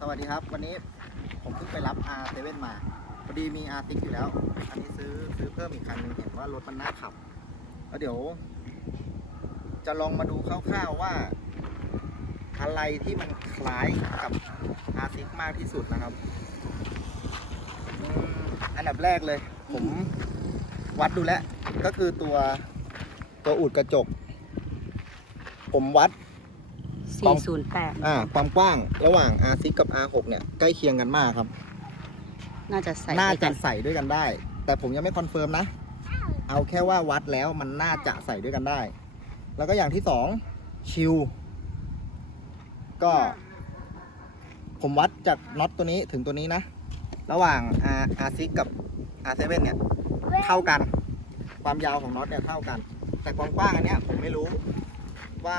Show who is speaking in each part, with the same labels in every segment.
Speaker 1: สวัสดีครับ วันนี้ผมเพิ่งไปรับ R7 มาพอดีมี R6 อยู่แล้ว อันนี้ซื้อซื้อเพิ่มอีกคันหนึงเห็นว่ารถมันน่าขับ แล้วเดี๋ยว จะลองมาดูคร่าวๆว่า อะไรที่มันคล้ายกับ R6 มากที่สุดนะครับอันดับแรกเลย ผมวัดดูแล้ว ก็คือตัวตัวอุดกระจก ผมวัด
Speaker 2: 408
Speaker 1: อ่าความกว้างระหว่าง R6 กับ R6 เนี่ยใกล้เคียงกันมากครับ
Speaker 2: น่าจะใส่
Speaker 1: น่า
Speaker 2: ด้วย
Speaker 1: จะ
Speaker 2: กัน
Speaker 1: ใส่ด้วยกันได้ แต่ผมยังไม่คอนเฟิร์มนะ เอาแค่ว่าวัดแล้วมันน่าจะใส่ด้วยกันได้ แล้วก็อย่างที่สองชิลก็ ผมวัดจากน็อตตัวนี้ถึงตัวนี้นะ ระหว่าง R R6 กับ R7 เนี่ยเท่ากัน ความยาวของน็อตเนี่ยเท่ากัน แต่ความกว้างอันเนี้ยผมไม่รู้ว่า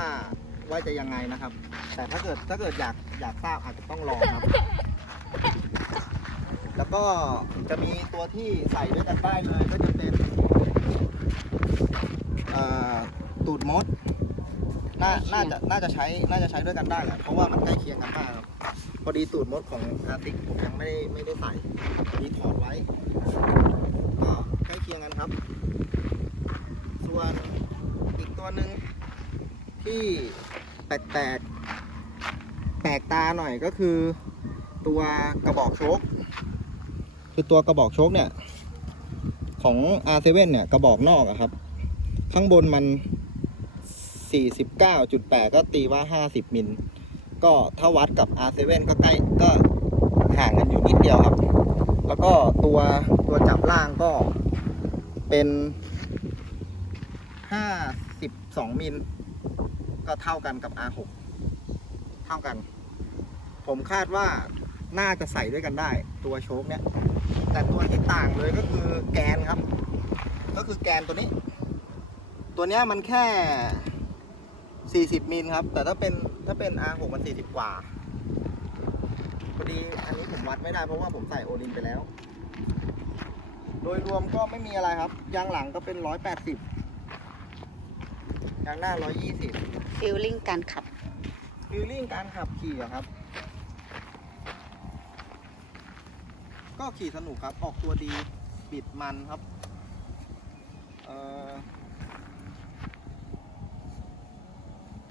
Speaker 1: ว่าจะยังไงนะครับ แต่ถ้าเกิดถ้าเกิดอยากอยากทราบอาจจะต้องลองครับ แล้วก็จะมีตัวที่ใส่ด้วยกันได้เลยก็จะเป็นเอ่อตูดมดน่าน่าจะน่าจะใช้น่าจะใช้ด้วยกันได้แหละเพราะว่ามันใกล้เคียงกันมากครับพอดีตูดมดของอาร์ติกผมยังไม่ได้ไม่ได้ใส่มีถอดไว้ก็ใกล้เคียงกันครับ ส่วนอีกตัวหนึ่งที่ แปลกๆแปลกตาหน่อยก็คือ ตัวกระบอกโชคคือตัวกระบอกโชคเนี่ยของ R7 เนี่ยกระบอกนอกอะครับ ข้างบนมัน 49.8 ก็ตีว่า 50 มิล ก็ถ้าวัดกับ R7 ก็ใกล้ก็ห่างกันอยู่นิดเดียวครับ แล้วก็ตัวตัวจับล่างก็เป็น 52 มิล ก็เท่ากันกับ R6 เท่ากัน ผมคาดว่าน่าจะใส่ด้วยกันได้ ตัวโชคเนี่ย แต่ตัวที่ต่างเลยก็คือแกนครับ ก็คือแกนตัวนี้ ตัวเนี้ยมันแค่ 40มิลครับ แต่ถ้าเป็นถ้าเป็น R6 มัน 40 กว่าพอดีอันนี้ผมวัดไม่ได้เพราะว่าผมใส่โอลินไปแล้ว โดยรวมก็ไม่มีอะไรครับ ยางหลังก็เป็น 180 ยางหน้า 120
Speaker 2: ฟิลลิ่งการขับ
Speaker 1: ฟีลลิ่งการขับขี่อะครับ ก็ขี่สนุกครับ ออกตัวดี บิดมันครับ เออ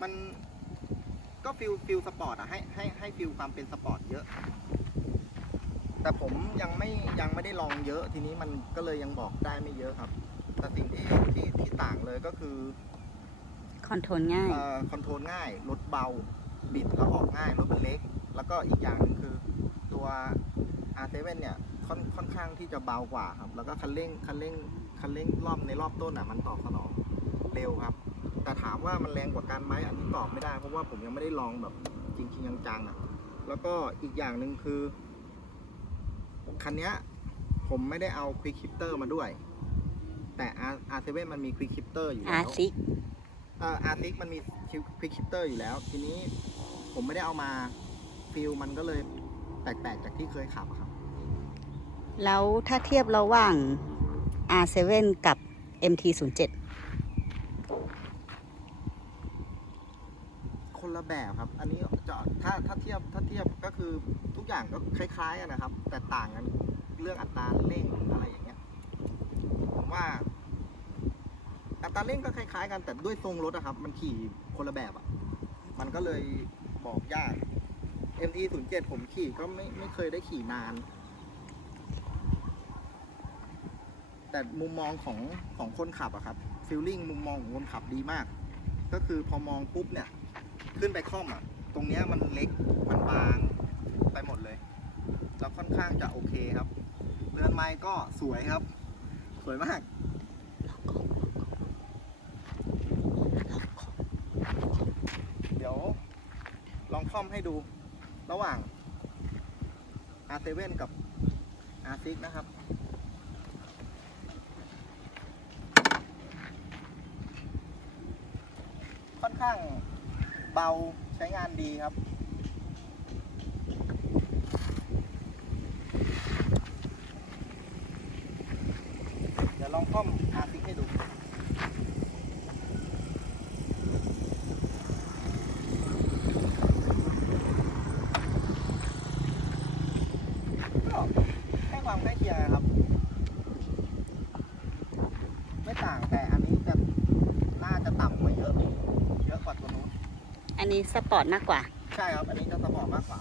Speaker 1: มันก็ฟิลฟิลสปอร์ตอะให้ให้ให้ฟิลความเป็นสปอร์ตเยอะ แต่ผมยังไม่ยังไม่ได้ลองเยอะ ทีนี้มันก็เลยยังบอกได้ไม่เยอะครับ แต่สิ่งที่ที่ที่ต่างเลยก็คือ
Speaker 2: คอนโทรลง่าย
Speaker 1: คอนโทรลง่าย รถเบา บิดแล้วออกง่าย รถมันเล็ก แล้วก็อีกอย่างหนึงคือตัว R7 เนี่ยค่อนค่อนข้างที่จะเบากว่าครับ แล้วก็คันเร่งคันเร่งคันเร่งรอบในรอบต้นอะมันตอบสนองเร็วครับ แต่ถามว่ามันแรงกว่ากันไหมอันนี้ตอบไม่ได้ เพราะว่าผมยังไม่ได้ลองแบบจริงๆจังๆอะ แล้วก็อีกอย่างหนึ่งคือคันเนี้ยผมไม่ได้เอา Quick Shifter มาด้วย แต่ R R7 มันมี Quick Shifter อยู่แล้ว
Speaker 2: R6
Speaker 1: เอ่ออาร์ติกมันมีควิกชิปเตอร์อยู่แล้ว ทีนี้ผมไม่ได้เอามาฟิลมันก็เลยแปลกๆจากที่เคยขับอะครับ
Speaker 2: แล้วถ้าเทียบระหว่าง R7 กับ MT07
Speaker 1: คนละแบบครับ อันนี้จะถ้าถ้าเทียบถ้าเทียบก็คือทุกอย่างก็คล้ายๆกันนะครับ แต่ต่างกันเรื่องอัตราเร่งอะไรอย่างเงี้ยผมว่า อัตราเร่งก็คล้ายๆ กันแต่ด้วยทรงรถอะครับ มันขี่คนละแบบอะมันก็เลยบอกยาก MT07 ผมขี่ก็ไม่ไม่เคยได้ขี่นาน แต่มุมมองของของคนขับอะครับฟีลลิ่งมุมมองของคนขับดีมาก ก็คือพอมองปุ๊บเนี่ย ขึ้นไปคล่อมอะตรงเนี้ยมันเล็กมันบางไปหมดเลยแล้วค่อนข้างจะโอเคครับเรือนไม้ก็สวยครับ สวยมาก เดี๋ยว ท่อมให้ดูระหว่าง R7 กับ R6 นะครับ ค่อนข้างเบาใช้งานดีครับเดี๋ยวลองค่อม R6 ให้ดู ความใกล้เคียงนะครับ ไม่ต่างแต่อันนี้จะน่าจะต่ำกว่าเยอะ เยอะกว่าตัวนู้น
Speaker 2: อันนี้สปอร์ตมากกว่า
Speaker 1: ใช่ครับ อันนี้จะสปอร์ตมากกว่า